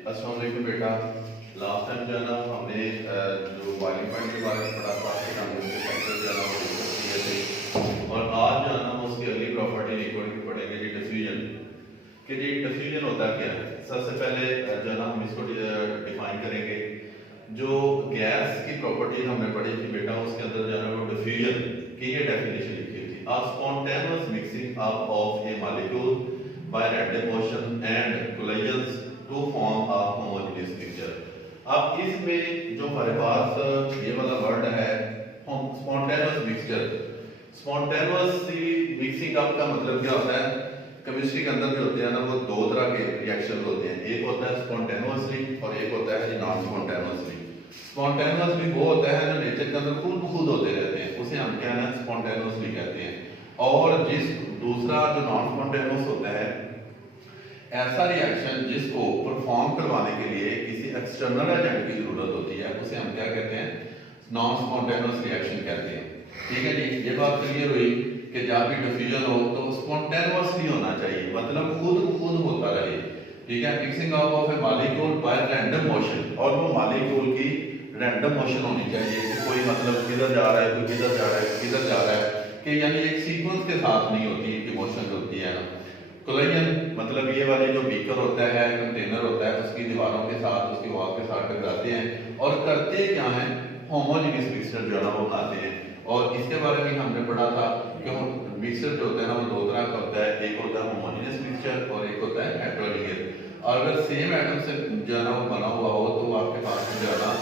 अस्सलाम वालेकुम बेटा। लास्ट टाइम जो है ना हमने जो बॉइलिंग पॉइंट के बारे में पढ़ा था, फिर हमने उसके फैक्टर जो है ना वो डिस्कस किए थे। और आज जो है ना हम उसकी अगली प्रॉपर्टी लिक्विड की पढ़ेंगे, जी डिफ्यूजन। कि जी डिफ्यूजन होता क्या है। सबसे पहले जो है ना हम इसको डिफाइन करेंगे। जो गैस की प्रॉपर्टी हमने पढ़ी थी बेटा, उसके अंदर जो है ना वो डिफ्यूजन की ये डेफिनेशन लिखी थी, अ spontaneous mixing up of A molecule by random motion and collisions to form a homogeneous mixture। अब इसमें जो हमारे पास ये वाला वर्ड है spontaneous mixture. Spontaneously mixing up का मतलब क्या होता है। केमिस्ट्री के अंदर जो होते हैं ना वो दो तरह के रिएक्शन होते हैं, एक होता है स्पॉन्टेनियसली और एक होता है नॉन स्पॉन्टेनियसली। स्पॉन्टेनियसली वो होता है जो नेचर के अंदर खुद ब खुद होते रहते हैं, उसे हम क्या है स्पॉन्टेनियसली कहते हैं। और जिस दूसरा जो नॉन स्पॉन्टेनियस होता है, ऐसा रिएक्शन जिसको परफॉर्म करवाने के लिए किसी एक्सटर्नल एजेंट की जरूरत होती है, उसे हम क्या कहते हैं, नॉन स्पॉन्टेनियस रिएक्शन कहते हैं। ठीक है जी, ये बात क्लियर हुई कि जब भी डिफ्यूजन हो तो स्पॉन्टेनियसली होना चाहिए, मतलब खुद ब खुद होता रहे। ठीक है, mixing of A molecule by random motion, और वो मॉलिक्यूल की रैंडम मोशन होनी चाहिए कि कोई मतलब किधर जा रहा है, कोई किधर जा रहा है, किधर जा रहा है, कि यानी एक सीक्वेंस के साथ नहीं होती कि मोशन होती है ना। कोलिजन मतलब ये वाले जो बीकर होता है, कंटेनर होता है, उसकी दीवारों के साथ, उसकी वॉल के साथ टकराते हैं और करते क्या है, होमोजेनियस मिक्सचर जो है ना वो बनाते हैं। और इसके बारे में हमने पढ़ा था कि मिक्सचर जो होता है ना वो दो तरह का होता है, एक होता है होमोजेनियस मिक्सचर और एक होता है हेटेरोजेनियस। और अगर सेम एटम से जो है ना वो बना हुआ हो तो आपके पास जो है ना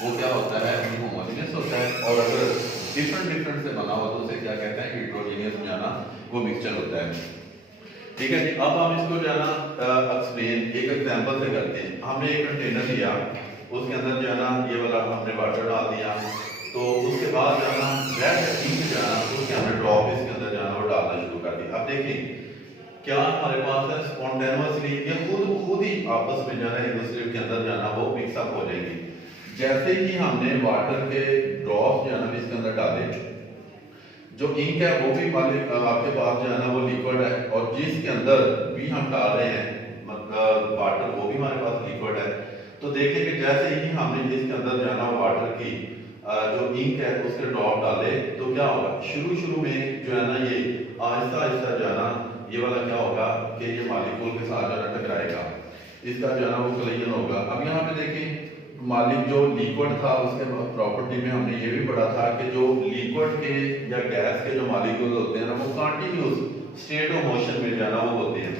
वो क्या होता है, होमोजेनियस होता है। और अगर डिफरेंट से बना हो तो उसे क्या कहते हैं, हेटेरोजेनियस जो है ना वो मिक्सचर होता है। ठीक है जी, अब हम इसको जो है ना एक्सप्लेन एक एग्जांपल से करते हैं। हमने एक कंटेनर लिया, उसके अंदर जो है ना ये वाला हमने वाटर डाल दिया, तो उसके बाद जो है ना रेड इंक जो है ना उसके हमने ड्रॉप इसके अंदर जो है ना वो डालना शुरू कर दिया। अब देखिए क्या हमारे पास है, स्पॉन्टेनियसली ये खुद ही आपस में जो है एक दूसरे के अंदर जो है ना वो मिक्सअप हो जाएंगे। जैसे ही हमने वाटर के ड्रॉप जो है ना इसके अंदर डाले, जो इंक है वो भी आपके पास जो है ना वो लिक्विड है, और जिसके अंदर भी हम डाल रहे हैं मतलब वाटर, वो भी हमारे पास लिक्विड है। तो देखिए कि जैसे ही हमने इसके अंदर जो है ना वाटर की जो इंक है उसके ड्रॉप डाले तो क्या होगा, शुरू में जो है ना ये आहिस्ता आहिस्ता जो है ना ये वाला क्या होगा कि ये मॉलिक्यूल के साथ जो है ना टकराएगा, इसका जो है ना वो कोलिजन होगा। अब यहाँ पे देखिए मालिक जो लिक्विड था उसके प्रॉपर्टी में हमने ये भी पढ़ा था कि जो लिक्विड के या गैस के जो मॉलिक्यूल होते हैं ना वो कंटिन्यूस स्टेट ऑफ मोशन में जाना वो होते हैं।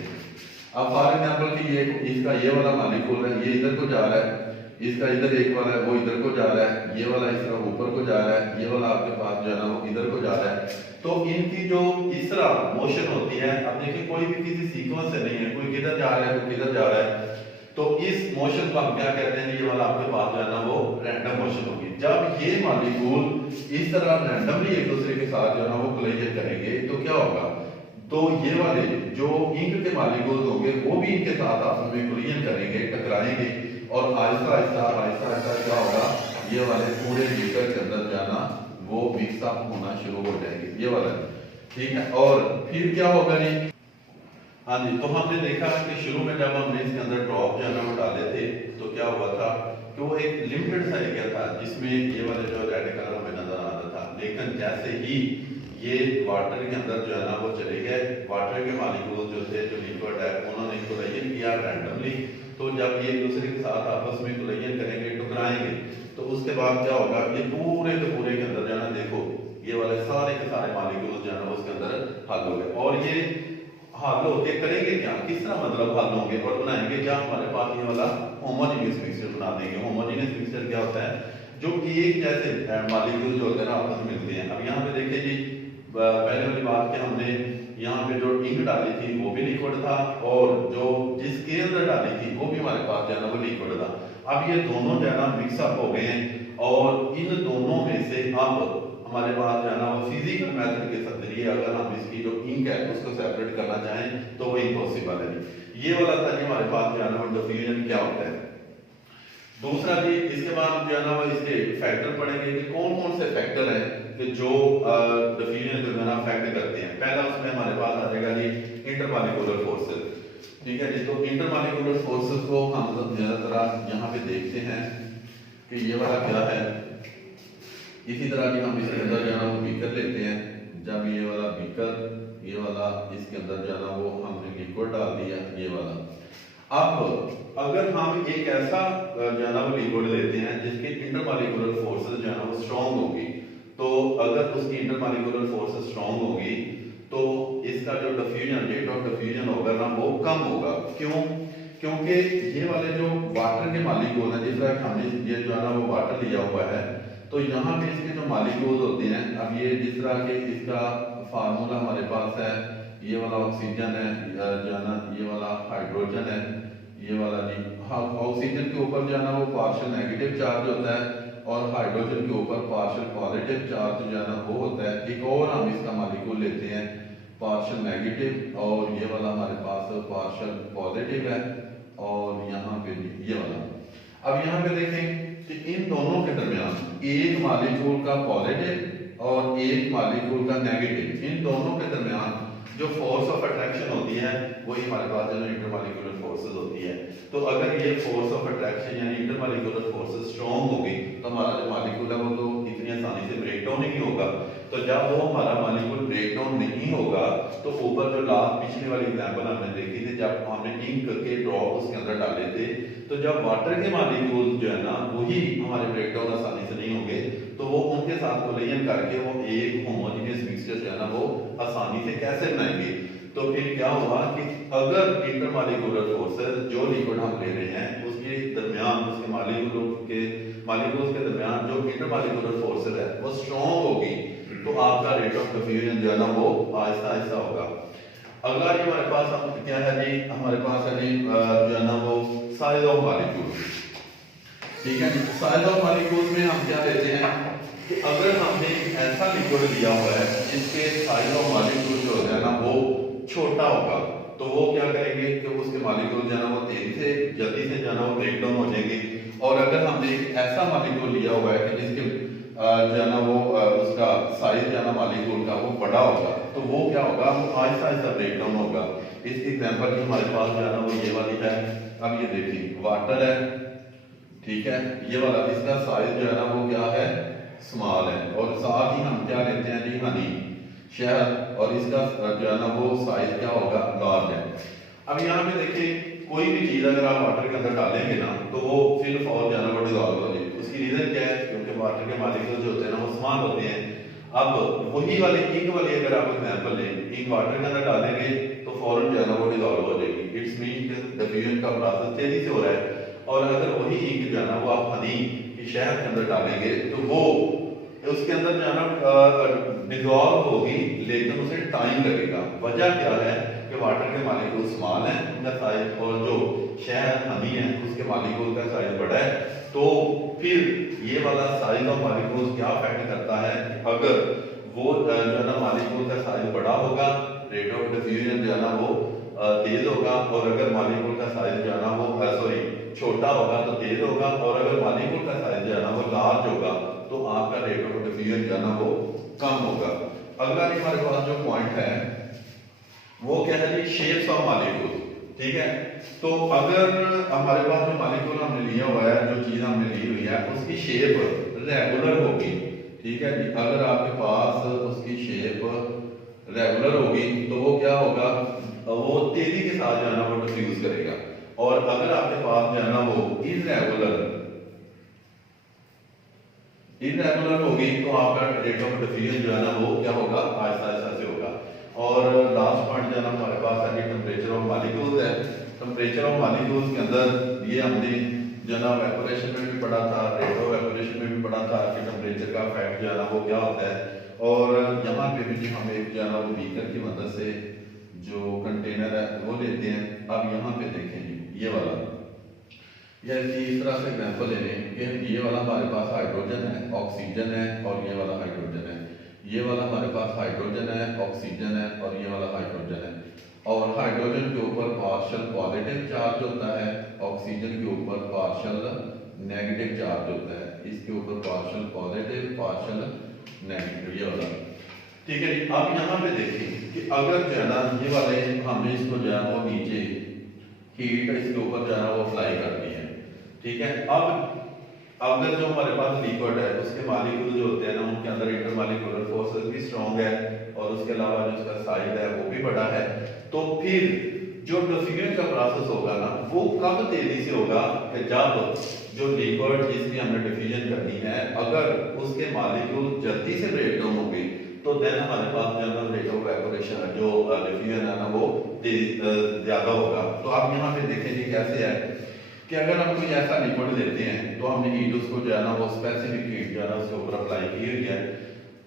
अब फॉर एग्जांपल कि ये इसका ये वाला मॉलिक्यूल है, ये इधर को जा रहा है, इसका इधर एक वाला है वो इधर को जा रहा है, ये वाला इस तरह ऊपर को जा रहा है, ये वाला आपके पास जो है ना वो इधर को जा रहा है। तो इनकी जो इस तरह मोशन होती है, अब देखिए कोई भी किसी सीक्वेंस से नहीं है, कोई किधर जा रहा है कोई किधर जा रहा है, तो इस मोशन को हम क्या कहते हैं, ये वाला आपके पास जो है ना वो रैंडम मोशन होगी। जब ये मॉलिक्यूल इस तरह रैंडमली एक दूसरे के साथ जो है ना वो कोलिजन करेंगे तो क्या होगा, तो ये वाले जो इंक के मॉलिक्यूल होंगे वो भी इनके साथ आपस में कोलिजन करेंगे, टकराएंगे, और आहिस्ता आहिस्ता क्या होगा, ये वाले पूरे बीकर के अंदर जाना वो मिक्सअप होना शुरू हो जाएंगे, ये वाला। ठीक है, और फिर क्या होगा जी, हाँ जी, तो हमने देखा कि शुरू में जब हमने इसके अंदर ड्रॉप जो है ना वो डाले थे तो क्या हुआ था कि वो एक लिमिटेड सा एरिया था जिसमें ये वाले जो रेड कलर हमें नजर आ रहा था। लेकिन जैसे ही ये वाटर के अंदर जो है ना वो चले गए, वाटर के मॉलिक्यूल जो थे जो लिक्विड है उन्होंने कोलिजन किया रैंडमली। तो जब ये एक दूसरे के साथ आपस में कोलिजन करेंगे, टकराएंगे, तो उसके बाद क्या होगा, ये पूरे के पूरे के अंदर जो है ना देखो ये वाले सारे के सारे मॉलिक्यूल जो है ना उसके अंदर हल हो गए। और ये हल होके करेंगे क्या, किस तरह मतलब हल होंगे और बनाएंगे क्या, हमारे पास ये वाला होमोजेनियस मिक्सचर बना देंगे। होमोजेनियस मिक्सचर क्या होता है, जो एक जैसे मॉलिक्यूल जो होते हैं ना आपस में मिलते हैं। अब यहाँ पे देखिए जी पहले वाली बात कि हमने यहाँ पे जो इंक डाली थी वो भी लिक्विड था, और जो जिसके अंदर डाली थी वो भी हमारे पास जो है ना वो लिक्विड था। अब ये दोनों जो है ना मिक्सअप हो गए हैं, और इन दोनों में से अब हमारे पास जो है ना वो फिजिकल मेथड के जरिए अगर हम इसकी जो इंक है उसको सेपरेट करना चाहें तो वो इम्पॉसिबल है। ये वाला था जी हमारे पास जो है ना डिफ्यूजन क्या होता है। दूसरा जी इसके बाद जो है ना वो इसके फैक्टर पढ़ेंगे कि कौन कौन से फैक्टर हैं कि जो डिफ्यूजन को जो है ना अफेक्ट करते हैं। पहला उसमें हमारे पास आ जाएगा जी इंटरमॉलिक्यूलर फोर्सेस। ठीक है जी। तो इंटरमॉलिक्यूलर फोर्सेस को हम ज़रा यहाँ पे देखते हैं कि ये वाला क्या है। इसी तरह की हम इसके अंदर जो है ना वो बीकर लेते हैं। जब ये वाला बीकर, ये वाला इसके अंदर जो है ना वो हमने लिक्विड डाल दिया, ये वाला। अब अगर हम एक ऐसा जो है ना वो लिक्विड लेते हैं जिसके इंटरमॉलिक्यूलर फोर्सेस जो है ना वो स्ट्रॉन्ग होगी, तो अगर उसकी इंटरमॉलिक्यूलर फोर्सेस स्ट्रॉन्ग होगी तो इसका जो डिफ्यूजन, रेट ऑफ डिफ्यूजन होगा ना वो कम होगा। क्यों? क्योंकि ये वाले जो वाटर के मॉलिक्यूल हैं, जिस तरह हमने ये जो है ना वो वाटर लिया हुआ है, तो यहाँ पे इसके जो मॉलिक्यूल्स होते हैं, अब ये जिस तरह के इसका फार्मूला हमारे पास है, ये वाला ऑक्सीजन है, जो है ना ये वाला हाइड्रोजन है, ये वाला जी। हाँ, ऑक्सीजन के ऊपर जो है ना वो पार्शियल नेगेटिव चार्ज होता है और हाइड्रोजन के ऊपर पार्शियल पॉजिटिव चार्ज जो है ना वो होता है। एक और हम इसका मॉलिक्यूल लेते हैं पार्शियल नेगेटिव, और ये वाला हमारे पास पार्शियल पॉजिटिव है, और यहाँ पे ये वाला। अब यहाँ पे देखें कि इन दोनों के दरमियान एक मॉलिक्यूल का पॉजिटिव और एक मॉलिक्यूल का नेगेटिव, इन दोनों के दरमियान जो फोर्स ऑफ अट्रैक्शन होती है वही हमारे पास जो इंटरमॉलिक्यूलर फोर्सेस होती है। तो अगर ये फोर्स ऑफ अट्रैक्शन यानी इंटरमॉलिक्यूलर फोर्सेस स्ट्रॉन्ग होगी तो हमारा जो मॉलिक्यूल है वो तो इतनी आसानी से ब्रेक डाउन नहीं होगा। तो जब वो हमारा मॉलिक्यूल ब्रेक डाउन नहीं होगा तो ऊपर जो लास्ट पिछली वाली एग्जांपल हमने देखी थी, जब हमने इंक के ड्रॉप उसके अंदर डाले थे, तो जब वाटर के मॉलिक्यूल जो है ना वही हमारे ब्रेक डाउन आसानी से नहीं होंगे, तो वो उनके साथ कोलिजन करके वो एक होमोजेनियस मिक्सचर जो है ना वो आसानी से कैसे बनाएंगे। तो फिर क्या हुआ कि अगर इंटरमॉलिक्यूलर फोर्सेस जो लिक्विड हम ले रहे हैं उसके दरमियान, उसके मॉलिक्यूल्स के दरमियान जो इंटरमॉलिक्यूलर फोर्सेस है वो स्ट्रॉन्ग होगी, तो आपका रेट ऑफ डिफ्यूजन जो है ना वो आहिस्ता आहिस्ता होगा। अगला जी हमारे पास हम क्या है जी, हमारे पास है जी जो है ना वो साइज ऑफ मॉलिक्यूल। ठीक है जी। साइज ऑफ मॉलिक्यूल में हम क्या लेते हैं कि अगर हमने ऐसा लिक्विड लिया हुआ है जिसके साइज ऑफ मॉलिक्यूल जो है ना वो छोटा होगा, तो वो क्या करेंगे कि उसके मॉलिक्यूल जो है ना वो तेजी से जल्दी से जो है ना वो ब्रेक डाउन हो जाएंगे। और अगर हमने एक ऐसा मॉलिक्यूल लिया हुआ है कि जिसके जो है ना वो उसका साइज जो है ना मॉलिक्यूल का वो बड़ा होगा, तो वो क्या होगा, वो आहिस्ता आहिस्ता ब्रेक डाउन होगा। इसकी एग्जांपल की हमारे पास जो है ना वो ये वाली है। अब ये देखिए वाटर है, ठीक है, ये वाला इसका साइज जो है ना वो क्या है, स्मॉल है, और साथ ही हम क्या लेते हैं जी, हनी, शहद, और इसका जो है ना वो साइज क्या होगा, लार्ज है। अब यहाँ पे देखिए कोई भी चीज अगर आप वाटर के अंदर डालेंगे ना तो वो फिर फॉल जो है ना वो डिसॉल्व हो जाएगी। उसकी रीजन क्या है, क्योंकि वाटर के मॉलिक्यूल जो होते हैं ना वो स्मॉल होते हैं। अब वही वाली इंक वाली अगर आप एग्जांपल लें, इंक वाटर के अंदर डालेंगे तो फौरन जो है ना वो डिसॉल्व हो जाएगी। इट्स मीन डिफ्यूजन का प्रोसेस तेजी से हो रहा है। और अगर वही इंक जो है ना वो आप हनी की शहद के अंदर डालेंगे तो वो उसके अंदर जो है ना डिसॉल्व होगी, लेकिन उसे टाइम लगेगा। वजह क्या है कि वाटर के मॉलिक्यूल स्मॉल है उनका साइज, और जो शहद हनी है उसके मॉलिक्यूल का साइज बड़ा है। तो फिर ये वाला साइज ऑफ मॉलिक्यूल्स क्या अफेक्ट करता है, अगर वो जो है ना मॉलिक्यूल का साइज बड़ा होगा, रेट ऑफ डिफ्यूजन जो है ना वो तेज होगा, और अगर मॉलिक्यूल का साइज जो है ना वो छोटा होगा तो तेज होगा, और अगर मॉलिक्यूल का साइज जो है ना वो लार्ज होगा तो आपका रेट ऑफ डिफ्यूजन जो है ना वो कम होगा। अगला हमारे पास जो पॉइंट है वो क्या है जी, शेप्स ऑफ मॉलिक्यूल। ठीक है, तो अगर हमारे पास जो मॉलिक्यूल हमने लिया हुआ है, जो चीज हमने ली हुई है उसकी शेप रेगुलर होगी। ठीक है जी, अगर आपके पास उसकी शेप रेगुलर होगी तो वो क्या होगा, वो तेजी के साथ जो है ना वो डिफ्यूज करेगा। और अगर आपके पास जो है ना वो इनरेगुलर होगी तो आपका रेट ऑफ डिफ्यूजन जो है ना वो क्या होगा, आहिस्ता आहिस्ता से होगा। और लास्ट पॉइंट जो है ना हमारे पास है कि टेम्परेचर ऑफ मॉलिक्यूल्स है। टेम्परेचर ऑफ मॉलिक्यूल्स के अंदर ये हमने जो है ना इवेपोरेशन में भी पढ़ा था, रेट ऑफ इवेपोरेशन में भी पढ़ा था कि टेम्परेचर का इफेक्ट जो है ना वो क्या होता है। और यहाँ पे भी हम एक जो है ना वो बीकर की मदद से जो कंटेनर है वो लेते हैं। अब यहाँ पे देखें ये वाला, या इस तरह से एग्जांपल ले लें कि ये वाला हमारे पास हाइड्रोजन है, ऑक्सीजन है, और ये वाला हाइड्रोजन है। ये वाला हमारे पास हाइड्रोजन है, ऑक्सीजन है, और ये वाला हाइड्रोजन है। और हाइड्रोजन के ऊपर पार्शियल पॉजिटिव चार्ज होता है, ऑक्सीजन के ऊपर पार्शियल नेगेटिव चार्ज होता है। इसके ऊपर पार्शियल पॉजिटिव, पार्शियल नेगेटिव, ये वाला। ठीक है जी। अब यहाँ पे देखिए कि अगर जो है ना ये वाले हमने इसको जो है वो नीचे हीट इसके ऊपर जो है ना वो अप्लाई करनी है। ठीक है, अब अगर जो हमारे पास लिक्विड है उसके मालिक्यूल जो होते हैं ना उनके अंदर इंटरमॉलिक्यूलर फोर्सेस भी स्ट्रॉन्ग है और उसके अलावा जो उसका साइज है वो भी बड़ा है, तो फिर जो डिफ्यूजन का प्रोसेस होगा ना वो कब तेजी से होगा कि जब जो लिक्विड जिसकी हमने डिफ्यूजन करनी है अगर उसके मालिक्यूल जल्दी से ब्रेक डाउन होंगे तो देन हमारे पास जो है ना रेट ऑफ इवेपोरेशन जो डिफ्यूजन है ना वो ज्यादा होगा। तो आप यहाँ पे देखें जी कैसे है कि अगर हम कोई ऐसा लिक्विड लेते हैं तो हमने हीट उसको जो है ना वो स्पेसिफिक हीट जो है ना उसके ऊपर अप्लाई की हुई है,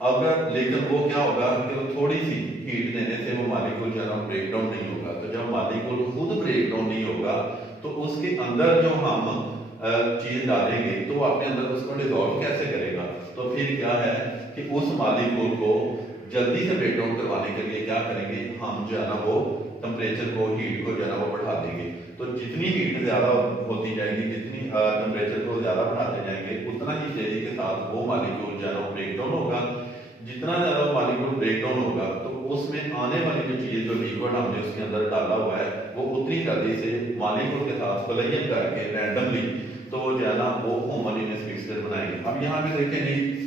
अगर लेकिन वो क्या होगा कि वो थोड़ी सी हीट देने से वो मालिक्यूल जो है ना ब्रेक डाउन नहीं होगा। तो जब मालिक्यूल खुद ब्रेक डाउन नहीं होगा तो उसके अंदर जो हम चीज डालेंगे तो वो अपने अंदर उसको डिसॉल्व कैसे करेगा। तो फिर क्या है कि उस मालिक्यूल को जल्दी से ब्रेक डाउन करवाने के लिए क्या करेंगे, हम जो है ना वो टेम्परेचर को हीट को जो है ना वो बढ़ा देंगे। तो जितनी हीट ज्यादा होती जाएगी, जितनी टेम्परेचर को ज्यादा बढ़ाते जाएंगे उतना ही तेजी के साथ वो मालिक्यूल जो है ना वो ब्रेक डाउन होगा। जितना ज्यादा मालिक्यूल ब्रेक डाउन होगा तो उसमें आने वाली जो चीज जो लिक्विड हमने उसके अंदर डाला हुआ है वो उतनी जल्दी से मालिक्यूल के साथ कोलाइजन करके रैंडमली तो वो जो है ना वो होमोजेनियस मिक्सचर बनाएंगे। अब यहाँ पे देखें जी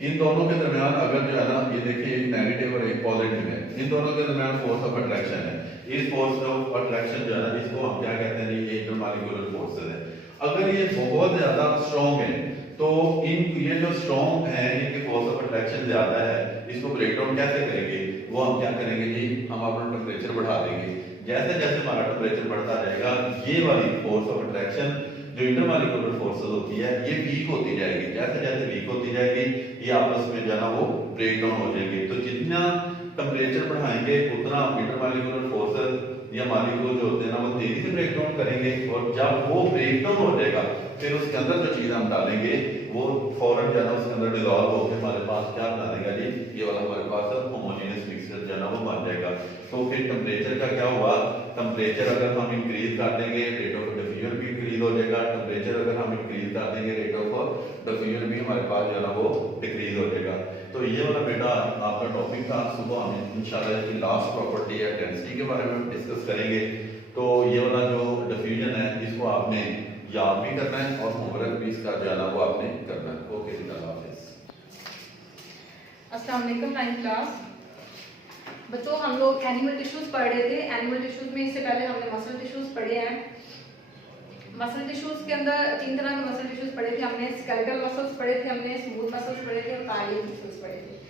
इन दोनों के दरमियान अगर जो है ना ये देखिए एक नेगेटिव और एक पॉजिटिव है, इन दोनों के दरमियान फोर्स ऑफ अट्रैक्शन है। इस फोर्स ऑफ अट्रैक्शन जो है ना इसको हम क्या कहते हैं, ये इंटरमॉलिक्यूलर फोर्सेस है। अगर ये बहुत ज्यादा स्ट्रॉन्ग है तो इन ये जो स्ट्रॉन्ग है इनके फोर्स ऑफ अट्रैक्शन ज्यादा है, इसको ब्रेक डाउन कैसे करेंगे, वो हम क्या करेंगे जी हम अपना टेम्परेचर बढ़ा देंगे। जैसे जैसे हमारा टेम्परेचर बढ़ता जाएगा ये वाली फोर्स ऑफ अट्रैक्शन जो इंटरमॉलिक्यूलर फोर्सेस होती है ये वीक होती जाएगी। जैसे जैसे वीक होती जाएगी ये आपस में जो है ना वो ब्रेक डाउन हो जाएंगे। तो जितना टेम्परेचर बढ़ाएंगे उतना इंटरमॉलिक्यूलर फोर्सेस या मॉलिक्यूल जो होते हैं ना वो तेजी से ब्रेक डाउन करेंगे और जब वो ब्रेक डाउन हो जाएगा फिर उसके अंदर जो चीज हम डालेंगे वो फौरन जो है ना उसके अंदर डिसॉल्व होकर हमारे पास क्या बना देगा जी, ये वाला हमारे पास होमोजेनियस मिक्सचर जो है ना वो बन जाएगा। तो फिर टेम्परेचर का क्या हुआ, टेम्परेचर अगर हम इंक्रीज कर देंगे रेट ऑफ डिफ्यूजन भी इंक्रीज हो जाएगा, टेम्परेचर अगर हम इंक्रीज कर देंगे रेट ऑफ डिफ्यूजन भी हमारे पास जो है ना वो डिक्रीज हो जाएगा। तो ये वाला बेटा आपका टॉपिक था। सुबह हम इंशाल्लाह इसकी लास्ट प्रॉपर्टी या डेंसिटी के बारे में डिस्कस करेंगे। तो ये वाला जो डिफ्यूजन है इसको आपने याद भी करना है और होमवर्क भी इसका जो है ना वो आपने करना है। ओके जी, अल्लाह हाफिज़। अस्सलाम वालेकुम नाइन्थ क्लास बच्चों, हम लोग एनिमल टिश्यूज पढ़ रहे थे। एनिमल टिश्यूज में इससे पहले हमने मसल टिश्यूज पढ़े हैं। मसल टिश्यूज के अंदर 3 तरह के मसल टिश्यूज पढ़े थे हमने, स्केलेटल मसल्स पढ़े थे हमने, स्मूथ मसल्स पढ़े थे और कार्डियक मसल्स पढ़े थे।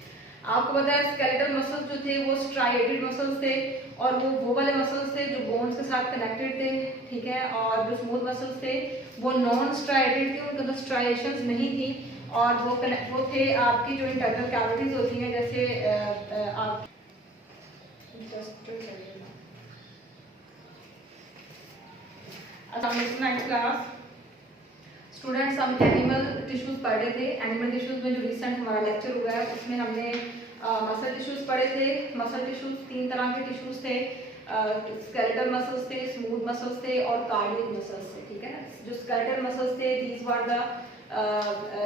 आपको पता है स्केलेटल मसल्स जो थे वो स्ट्राइएटेड मसल्स थे और वो वाले मसल्स थे जो बोन्स के साथ कनेक्टेड थे, ठीक है। और जो स्मूथ मसल्स थे वो नॉन स्ट्राइएटेड थे, उनके अंदर स्ट्राइएशंस नहीं थी और वो थे आपकी जो इंटरनल कैविटीज होती हैं, जैसे आप नाइन्थ क्लास स्टूडेंट्स हम एनिमल टिश्यूज पढ़ रहे थे। एनिमल टिश्यूज में जो रिसेंट हमारा लेक्चर हुआ है उसमें हमने मसल टिश्यूज पढ़े थे। मसल टिश्यूज 3 तरह के टिश्यूज थे, स्केलेटल मसल्स थे, स्मूथ मसल्स थे और कार्डियक मसल्स थे, ठीक है। जो स्केलेटल मसल्स थे these were the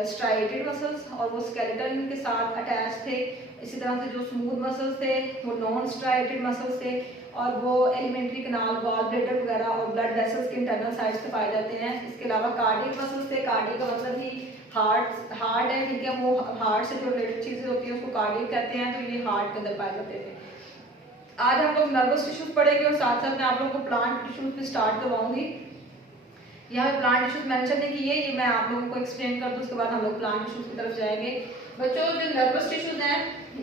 striated muscles और वो स्केलेटन के साथ अटैच थे। इसी तरह से जो स्मूथ मसल्स थे वो नॉन स्ट्राइएटेड मसल्स थे और वो एलिमेंट्री कनाल, गॉल ब्लैडर वगैरह और ब्लड वेसल्स के इंटरनल साइड्स पे पाए जाते हैं। इसके अलावा कार्डियक मसल्स थे, कार्डियक का मतलब ही हार्ट है, ठीक है। वो हार्ट से जो रिलेटेड चीजें होती हैं उसको कार्डियक कहते हैं, तो ये हार्ट के अंदर पाए जाते थे। आज हम लोग नर्वस टिश्यूज पढ़ेंगे और साथ साथ मैं आप लोगों को प्लांट टिश्यूज पे स्टार्ट करवाऊंगी। यहाँ पे प्लांट टिश्यूज मेंशन नहीं किए, ये मैं आप लोगों को एक्सप्लेन कर दूं, उसके बाद हम लोग प्लांट टिश्यूज की तरफ जाएंगे। बच्चों जो नर्वस टिश्यूज हैं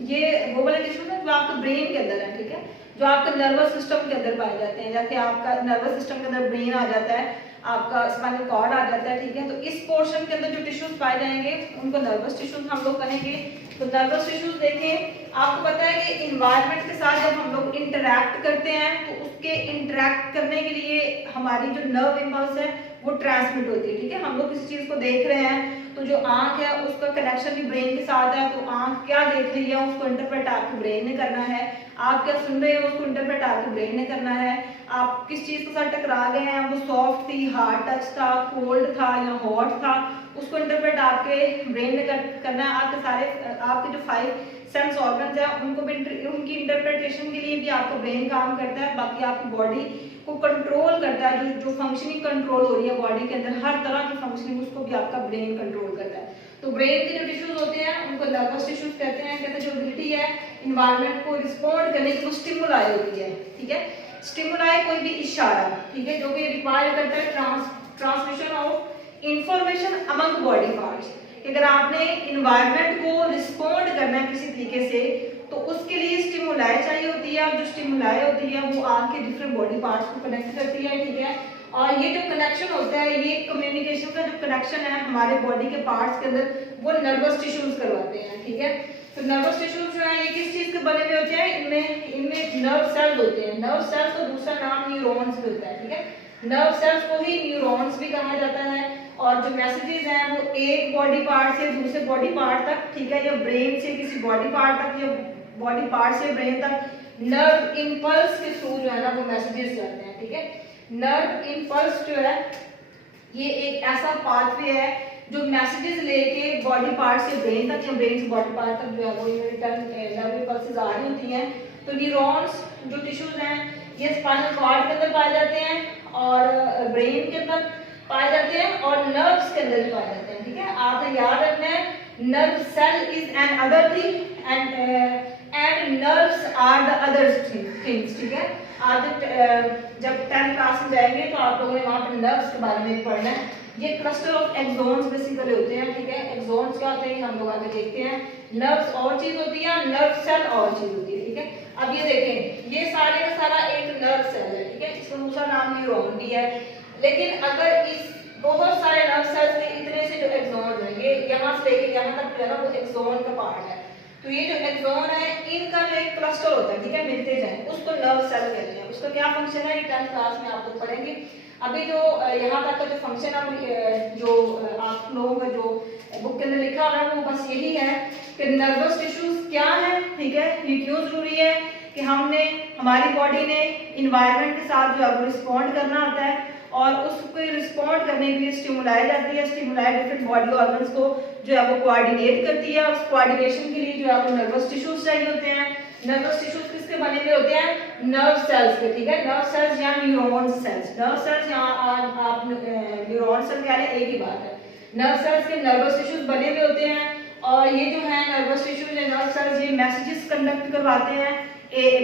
ये वो वाले टिश्यूज हैं जो आपके ब्रेन के अंदर है, ठीक है, जो आपके नर्वस सिस्टम के अंदर पाए जाते हैं। जैसे आपका नर्वस सिस्टम के अंदर ब्रेन आ जाता है, आपका स्पाइनल कॉर्ड आ जाता है, ठीक है। तो इस पोर्शन के अंदर जो टिश्यूज पाए जाएंगे उनको नर्वस टिश्यूज हम लोग कहेंगे। तो नर्वस टिश्यूज देखें, आपको पता है कि इन्वायरमेंट के साथ जब हम लोग इंटरैक्ट करते हैं तो उसके इंटरैक्ट करने के लिए हमारी जो नर्व इम्पल्स है वो ट्रांसमिट होती है, ठीक है। हम लोग किसी चीज को देख रहे हैं तो जो आंख है उसका कनेक्शन भी ब्रेन के साथ है, तो आंख क्या देख रही है उसको इंटरप्रेट आपके ब्रेन ने करना है। आप क्या सुन रहे हो उसको इंटरप्रेट आपके ब्रेन ने करना है। आप किस चीज के साथ टकरा गए हैं, वो सॉफ्ट थी, हार्ड टच था, कोल्ड था या हॉट था, उसको इंटरप्रेट आपके ब्रेन ने करना है। आपके सारे आपके जो 5 सेंस ऑर्गन्स है उनको भी उनकी इंटरप्रिटेशन के लिए भी आपका ब्रेन काम करता है। बाकी आपकी बॉडी को कंट्रोल करता है, जो फंक्शनिंग कंट्रोल हो रही है बॉडी के अंदर, हर तरह की फंक्शनिंग उसको भी आपका ब्रेन कंट्रोल करता है। तो ब्रेन के जो टिश्यूज होते हैं उनको नर्वस टिश्यूज कहते हैं। कहते हैं जो एबिलिटी है इन्वायरमेंट को रिस्पॉन्ड करने की वो स्टिमुलाई होती है, ठीक है। स्टिमुलाई कोई भी इशारा, ठीक है, जो कि रिक्वायर करता है transmission of information among body parts. अगर आपने इन्वायरमेंट को रिस्पॉन्ड करना है किसी तरीके से तो उसके लिए स्टिमुलाई चाहिए होती है, और जो स्टिमुलाई होती है वो आपके डिफरेंट बॉडी पार्ट्स को कनेक्ट करती है, ठीक है। और ये जो कनेक्शन होता है, ये कम्युनिकेशन का जो कनेक्शन है हमारे बॉडी के पार्ट्स के अंदर, वो नर्वस टिश्यूज करवाते हैं, ठीक है। तो नर्वस टिश्यूज जो है ये किस चीज के बने हुए होते हैं, इनमें नर्व सेल्स होते हैं। नर्व सेल्स का दूसरा नाम न्यूरॉन्स भी होता है, ठीक है। नर्व सेल्स को ही न्यूरॉन्स भी कहा जाता है। और जो मैसेजेस हैं वो एक बॉडी पार्ट से दूसरे बॉडी पार्ट तक, ठीक है, या ब्रेन से किसी बॉडी पार्ट तक, या बॉडी पार्ट से ब्रेन तक नर्व इम्पल्स के थ्रू जो है ना वो मैसेजेस जाते हैं, ठीक है। नर्व इम्पल्स जो है ये एक ऐसा पाथवे है जो मैसेजेस लेके बॉडी पार्ट से ब्रेन तक या ब्रेन से बॉडी पार्ट तक जो है वो रिटर्न नर्व इम्पल्सेस आ रही होती हैं। तो न्यूरॉन्स जो टिश्यूज हैं ये स्पाइनल कॉर्ड के अंदर पाए जाते हैं और ब्रेन के अंदर पाए जाते हैं और नर्व्स के अंदर भी पाए जाते हैं, ठीक है। आपने याद रखना है nerve cell is an other thing and nerves are the other things, ठीक है। आप जब 10th क्लास में जाएंगे तो आप लोगों ने वहाँ पर नर्व्स के बारे में पढ़ना है। ये क्लस्टर ऑफ एक्सोन्स बेसिकली होते हैं, ठीक है। एक्सोन्स क्या होते हैं हम लोग आगे देखते हैं। नर्व्स और चीज होती है, नर्व सेल और चीज होती है, ठीक है। अब ये देखें, ये सारे का सारा एक नर्व सेल है, ठीक है। इसका दूसरा नाम न्यूरॉन भी है। लेकिन अगर इस बहुत सारे नर्व सेल्स के इतने से जो एक्सोन होंगे यहाँ से लेके यहाँ तक जो है ना वो एक्सोन का पार्ट है। तो ये जो एक्सोन है इनका जो एक क्लस्टर होता है, ठीक है, मिलते जाए, उसको नर्व सेल कहते हैं। उसका क्या फंक्शन है ये 10th क्लास में आप लोग पढ़ेंगे। अभी जो यहाँ तक का जो फंक्शन है जो आप लोगों का जो बुक के अंदर लिखा हुआ है वो बस यही है कि नर्वस टिश्यूज क्या है, ठीक है। ये क्यों जरूरी है कि हमने हमारी बॉडी ने इन्वायरमेंट के साथ जो है वो रिस्पॉन्ड करना होता है और उसको रिस्पॉन्ड करने के लिए स्टिमुलाई जाती है। स्टिमुलाई डिफरेंट बॉडी ऑर्गन्स को जो है वो कोऑर्डिनेट करती है और उस कोऑर्डिनेशन के लिए जो है वो नर्वस टिश्यूज चाहिए होते हैं। नर्वस टिश्यूज किसके बने हुए होते हैं, नर्व सेल्स के, ठीक है। नर्व सेल्स या न्यूरॉन सेल्स, नर्व सेल्स यहाँ आप न्यूरॉन सेल कह रहे हैं एक ही बात है। नर्व सेल्स के नर्वस टिश्यूज बने हुए होते हैं और ये जो है नर्वस टिश्यूज या नर्व सेल्स ये मैसेजेस कंडक्ट करवाते हैं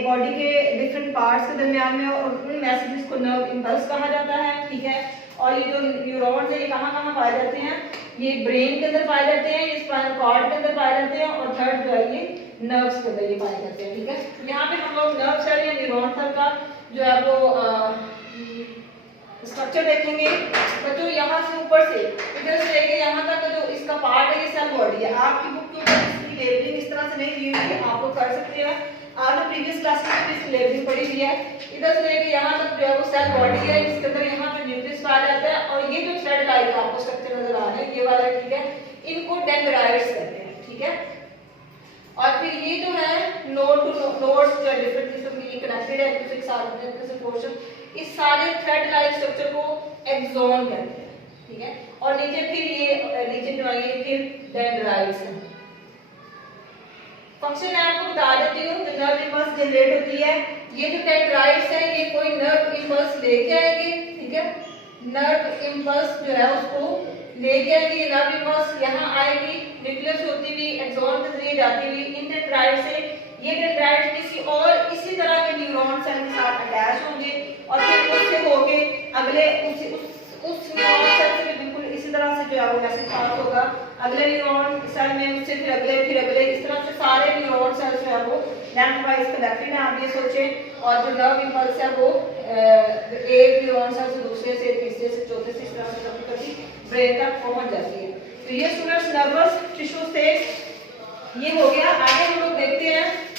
बॉडी के डिफरेंट पार्ट्स के दरमियान में और उन मैसेजेस को नर्व इम्पल्स कहा जाता है, ठीक है। और ये जो न्यूरॉन्स है ये कहाँ कहाँ पाए जाते हैं, ये ब्रेन के अंदर पाए जाते हैं, ये स्पाइनल कॉर्ड के अंदर पाए जाते हैं और थर्ड जो है ये नर्व्स के अंदर ये पाए जाते हैं, ठीक है। यहाँ पे हम लोग नर्व सेल या न्यूरॉन सेल का जो है वो स्ट्रक्चर देखेंगे। बच्चों यहाँ से ऊपर से इधर से लेके यहाँ तक जो इसका पार्ट है ये सेल बॉडी है। आपकी बुक के ऊपर इसकी लेबलिंग इस तरह से नहीं दी हुई है, आप लोग कर सकते हैं। आपने प्रीवियस क्लास में भी इसकी लेबलिंग पढ़ी हुई है। इधर से लेके यहाँ तक जो है वो सेल बॉडी है, इसके अंदर यहाँ पे न्यूक्लियस पाया जाता है और ये जो थ्रेड लाइक आपको स्ट्रक्चर नजर आ रहे हैं ये वाला, ठीक है, इनको डेंड्राइट्स कहते हैं, ठीक है। और फिर ये जो है नोड टू नोड्स जो डिफरेंट किस्म की कनेक्टेड है एक दूसरे के साथ में किसी पोर्शन, इस सारे थ्रेड लाइक स्ट्रक्चर को एक्सोन कहते हैं, ठीक है। और नीचे फिर ये नीचे जो है ये फिर डेंड्राइट्स है। फंक्शन मैं आपको बता देती हूँ जो नर्व इम्पल्स जनरेट होती है। ये जो डेंड्राइट्स है ये कोई नर्व इम्पल्स लेके आएंगे, ठीक है। नर्व इम्पल्स जो है उसको लेके आएंगे, नर्व इम्पल्स यहाँ आएगी न्यूक्लियस होती हुई एक्सोन के जरिए जाती हुई इन डेंड्राइट से, ये डेंड्राइट किसी और इसी तरह के न्यूरॉन सेल के साथ अटैच होंगे और फिर उससे होके अगले उस न्यूरॉन सेल से बिल्कुल इसी तरह से जो है वो मैसेज पास होगा अगले न्यूरॉन सेल में, उससे फिर अगले, इस तरह से सारे न्यूरॉन सेल्स जो है वो लेंथ वाइज कनेक्टेड है, आप ये सोचें। और जो नर्व इम्पल्स है वो एक न्यूरॉन सेल से दूसरे से तीसरे से चौथे से इस तरह से कभी ब्रेन तक पहुंच जाती है। तो ये स्टूडेंट्स नर्वस टिश्यूज थे, ये हो गया। आगे हम लोग देखते हैं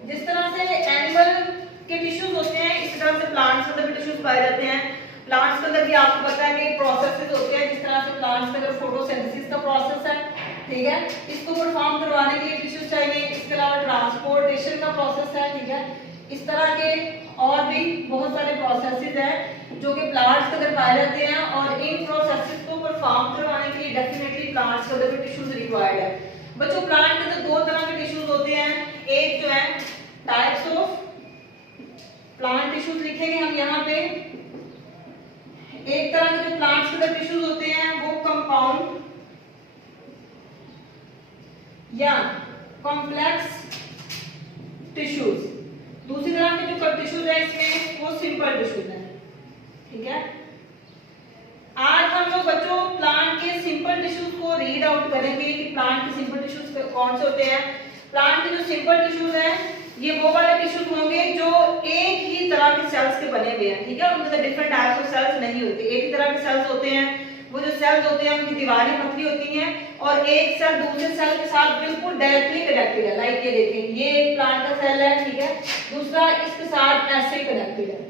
जिस तरह से एनिमल के फोटोसिंथेसिस का प्रोसेस है, ठीक है। इसको परफॉर्म करवाने के लिए टिश्यूज चाहिए। इसके अलावा ट्रांसपोर्टेशन का प्रोसेस है, ठीक है। इस तरह के और भी बहुत सारे प्रोसेसेस हैं जो कि प्लांट्स के अंदर पाए जाते हैं, और इन प्रोसेसेस को परफॉर्म करवाने के लिए डेफिनेटली प्लांट्स के अंदर भी टिश्यूज रिक्वायर्ड है। बच्चों प्लांट के अंदर दो तरह के टिश्यूज होते हैं। एक जो है टाइप्स ऑफ प्लांट टिश्यूज लिखेंगे हम यहाँ पे। एक तरह के जो प्लांट्स के अंदर टिश्यूज होते हैं वो कंपाउंड या कॉम्प्लेक्स टिश्यूज। दूसरी तरह के जो टिश्यूज है इसमें वो सिंपल टिश्यूज है, ठीक है। आज हम लोग बच्चों प्लांट के सिंपल टिश्यूज को रीड आउट करेंगे कि प्लांट के सिंपल टिश्यूज कौन से होते हैं। प्लांट के जो सिंपल टिश्यूज हैं ये वो वाले टिश्यूज होंगे जो एक ही तरह के सेल्स के बने हुए हैं, ठीक है। उनके अंदर डिफरेंट टाइप्स ऑफ सेल्स नहीं होते, एक ही तरह के सेल्स होते हैं। वो जो सेल्स होते हैं उनकी दीवारें पतली होती हैं और एक सेल दूसरे सेल के साथ बिल्कुल डायरेक्टली कनेक्टेड है। लाइक ये देखें, ये एक प्लांट का सेल है, ठीक है। दूसरा इसके साथ ऐसे कनेक्टेड है,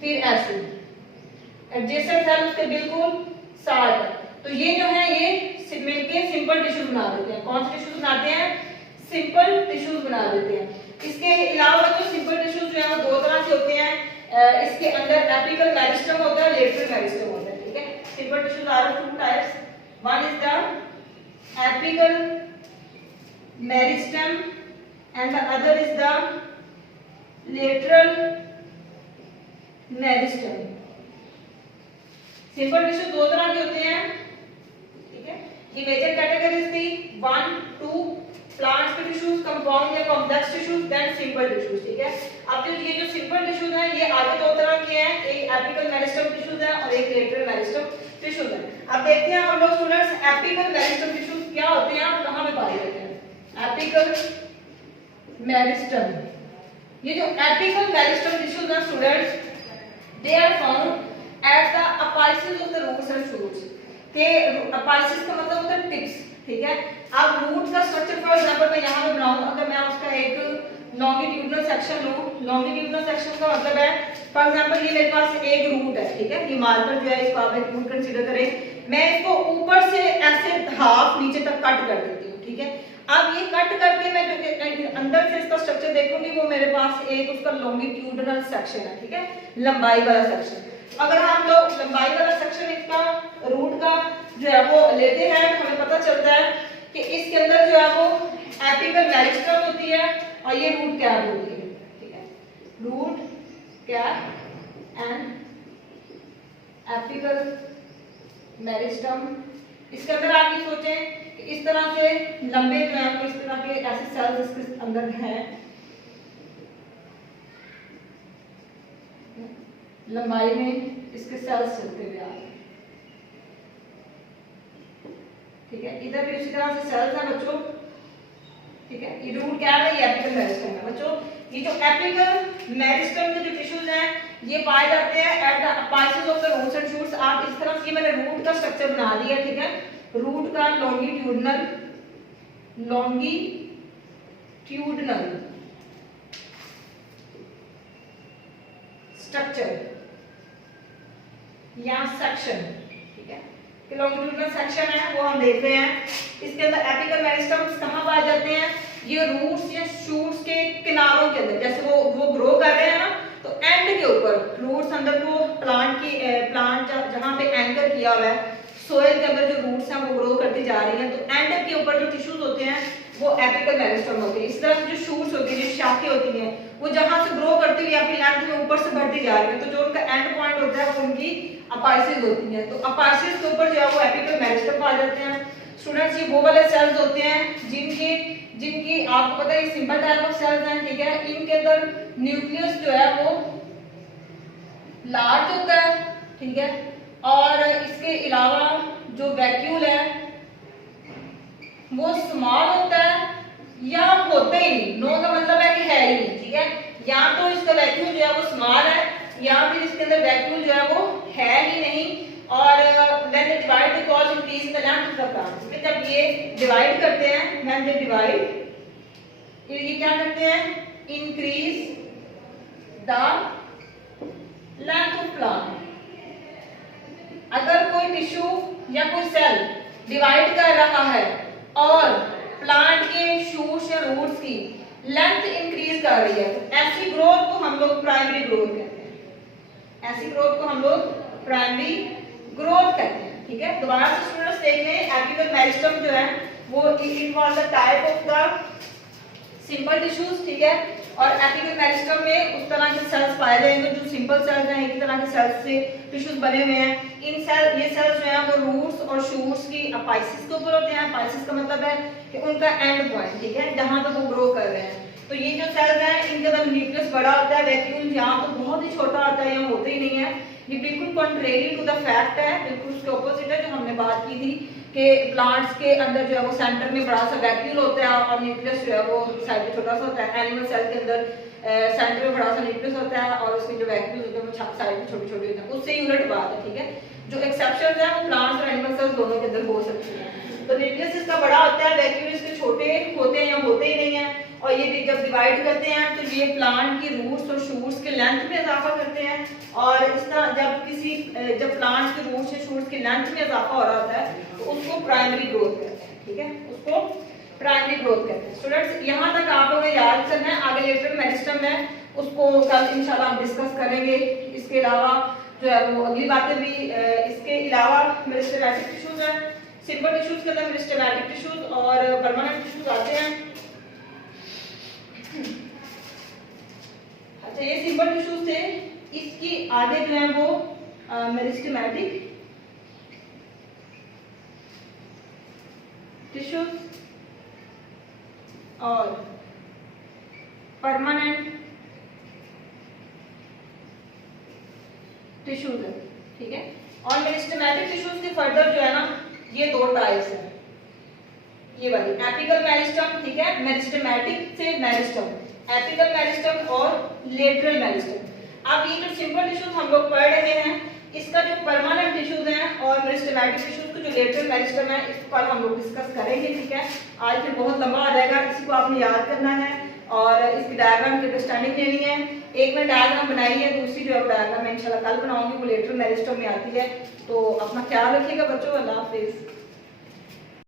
फिर ऐसे एडजेसेंट सेल उसके बिल्कुल साथ है। तो ये जो है ये मिलके सिंपल टिश्यूज बना देते हैं। कौन से टिश्यूज बनाते हैं? सिंपल टिश्यूज बना देते हैं। इसके अलावा जो सिंपल टिश्यूज जो है वो दो तरह से होते हैं। इसके अंदर एपिकल मेरिस्टम होता है, लेटरल मेरिस्टम होता है, ठीक है। Simple tissues are of two types, one is the apical meristem and the other is the lateral meristem. Simple tissue दो तरह के होते हैं, ठीक है। ये मेजर कैटेगरीज थी 1 2 प्लांट्स के टिश्यूज, कंपाउंड या complex tissues, then simple tissues, ठीक है। अब ये जो सिंपल टिश्यूज हैं ये आगे दो तरह के हैं, एक एपिकल मेरिस्टम टिश्यूज है और एक लेटरल मेरिस्टम टिश्यूज है। अब देखते हैं हम लोग स्टूडेंट्स एपिकल मेरिस्टम टिश्यूज क्या होते हैं और कहां पे पाए जाते हैं। एपिकल मेरिस्टम, ये जो एपिकल मेरिस्टम टिश्यूज हैं students, they are found at the apices of the roots and shoots। के apices का मतलब होता है टिप्स, ठीक है। अब रूट का स्ट्रक्चर फॉर एग्जांपल मैं यहाँ पे बनाऊं, अगर मैं उसका एक लॉन्गिट्यूडनल सेक्शन लूं, लॉन्गिट्यूडनल सेक्शन का मतलब है फॉर एग्जांपल ये मेरे पास एक रूट है, ठीक है। ये मार्कर जो है इसको आप एक रूट कंसीडर करें। मैं इसको ऊपर से ऐसे हाफ नीचे तक कट कर देती हूँ, ठीक है। अब ये कट करके मैं जो अंदर से इसका स्ट्रक्चर देखूंगी वो मेरे पास एक उसका लॉन्गिट्यूडनल सेक्शन है, ठीक है, लंबाई वाला सेक्शन। अगर हम लोग लंबाई वाला सेक्शन इसका रूट का जो है वो लेते हैं तो हमें पता चलता है कि इसके अंदर जो है वो एपिकल मेरिस्टम होती है और ये रूट कैप होती है, ठीक है। Root cap and apical meristem. इसके अंदर आप ये सोचें कि इस तरह से लंबे जो है वो इस तरह के ऐसे सेल्स इसके अंदर हैं, लंबाई में इसके सेल्स चलते हुए आ रहे हैं, ठीक है। इधर भी उसी तरह से सेल्स हैं बच्चों, ठीक है। ये रूट क्या है? ये एपिकल मेरिस्टम है बच्चों। ये जो एपिकल मेरिस्टम के जो टिश्यूज हैं ये पाए जाते हैं at the apices of the roots and shoots. आप इस तरह से मैंने रूट का स्ट्रक्चर बना दिया, ठीक है। रूट का लॉन्गिट्यूडनल स्ट्रक्चर या सेक्शन, ठीक है। कि लॉन्गिट्यूडनल सेक्शन है वो हम देख रहे हैं। इसके अंदर एपिकल मेरिस्टम्स कहाँ पाए जाते हैं? ये रूट्स या शूट्स के किनारों के अंदर, जैसे वो ग्रो कर रहे हैं ना, तो एंड के ऊपर रूट्स अंदर को प्लांट जहाँ पे एंकर किया हुआ है सोइल के अंदर जो रूट्स हैं वो ग्रो करती जा रही हैं, तो एंड के ऊपर जो टिश्यूज होते हैं वो एपिकल मेरिस्टम होते हैं। इस तरह से जो शूट्स होती हैं, जो शाखें होती हैं, वो जहां से ग्रो करती हुई अपनी लेंथ में ऊपर से बढ़ती जा रही है, तो जो उनका एंड पॉइंट होता है वो उनकी अपाइसेस होती हैं। तो अपाइसेस के ऊपर जो है वो एपिकल मेरिस्टम पाए जाते हैं। स्टूडेंट्स ये वो वाले सेल्स होते हैं जिनकी आपको पता है ये सिंपल टाइप ऑफ सेल्स हैं, ठीक है। इनके अंदर न्यूक्लियस जो है वो लार्ज होता है, ठीक है। और इसके अलावा जो वैक्यूल है वो स्मॉल होता है या होता ही नहीं। नो का मतलब है कि है ही नहीं, ठीक है। या तो इसका वैक्यूल जो है वो स्मॉल है या फिर इसके अंदर वैक्यूल जो है वो है ही नहीं। और when they divide the cause increase the length of the plant, जब ये डिवाइड करते हैं, व्हेन दे डिवाइड ये क्या करते हैं? Increase the length of plant. अगर कोई टिश्यू या कोई सेल डिवाइड कर रहा है और प्लांट के शूट्स या रूट्स की लेंथ इंक्रीज कर रही है, तो ऐसी ग्रोथ को हम लोग प्राइमरी ग्रोथ कहते हैं। ऐसी ग्रोथ को हम लोग प्राइमरी ग्रोथ कहते हैं। ठीक है, दोबारा से स्टूडेंट्स देख लें, एपिकल मेरिस्टम जो है वो it was the type of the simple tissues. ठीक है, और एपिकल मेरिस्टम में उस तरह के सेल्स पाए जाएंगे जो सिंपल सेल्स हैं, एक ही तरह के सेल्स से टिश्यूज बने हुए हैं। इन सेल ये सेल्स जो हैं वो रूट्स और शूट्स की अपाइसिस के ऊपर होते हैं। अपाइसिस का मतलब है कि उनका एंड पॉइंट, ठीक है, जहां तक वो ग्रो कर रहे हैं। तो ये जो सेल्स हैं इनके अंदर न्यूक्लियस बड़ा होता है, वैक्यूल यहाँ तो बहुत ही छोटा होता है, यहाँ होते ही नहीं है। ये बिल्कुल कॉन्ट्रेरी टू द फैक्ट है, बिल्कुल उसके ऑपोजिट है जो हमने बात की थी कि प्लांट्स के अंदर जो है वो सेंटर में बड़ा सा वैक्यूल होता है और न्यूक्लियस जो है वो साइड में छोटा सा होता है। एनिमल सेल के अंदर सेंटर में बड़ा सा न्यूक्लियस होता है और उसके जो वैक्यूल होते हैं वो साइड में छोटे छोटे होते हैं। उससे ही उलट बात है। ठीक है, जो एक्सेप्शंस हैं वो प्लांट्स और एनिमल सेल्स दोनों के अंदर हो सकती हैं। तो न्यूक्लियस इसका बड़ा होता है, वैक्यूल इसके छोटे होते हैं या होते ही नहीं है। और ये जब डिवाइड करते हैं तो ये प्लांट की रूट्स और शूट्स के लेंथ में इजाफा करते हैं। और इस तरह जब प्लांट के रूट्स या शूट्स की लेंथ में इजाफा हो रहा होता है तो उसको प्राइमरी ग्रोथ कहते हैं। ठीक है, उसको प्राइमरी ग्रोथ कहते हैं। स्टूडेंट्स यहाँ तक आप लोगों को याद करना है, आगे लेटरल मेरिस्टम है उसको कल इंशाल्लाह हम डिस्कस करेंगे। इसके अलावा जो है वो अगली बातें भी इसके अलावा मेरिस्टेमेटिक टिश्यूज है, सिंपल टिश्यूज के अंदर मेरिस्टेमेटिक टिश्यूज और परमानेंट टिश्यूज आते हैं। अच्छा, ये सिंपल टिश्यूज थे, इसकी आगे जो है वो मेरिस्टेमेटिक टिश्यूज और परमानेंट टिश्यूज है। ठीक है, और मेरिस्टेमेटिक टिश्यूज के फर्दर जो है ना ये दो टाइप्स हैं, ये वाली एपिकल मेरिस्टम, ठीक है, मेरिस्टेमेटिक से मेरिस्टम, एपिकल मेरिस्टम और लेटरल मेरिस्टम। अब ये जो सिंपल टिश्यूज हम लोग पढ़ रहे हैं, इसका जो परमानेंट टिश्यूज हैं और मेरिस्टेमेटिक टिश्यूज का जो लेटरल मेरिस्टम है इसको कल हम लोग डिस्कस करेंगे। ठीक है, आज फिर बहुत लंबा आ जाएगा, इसी को आपने याद करना है और इसकी डायग्राम की अंडरस्टैंडिंग लेनी है। एक में डायग्राम बनाई है, दूसरी जो है डायग्राम मैं इंशाल्लाह कल बनाऊंगी, वो लेटरल मेरिस्टम में आती है। तो अपना ख्याल रखिएगा बच्चों, अल्लाह हाफिज।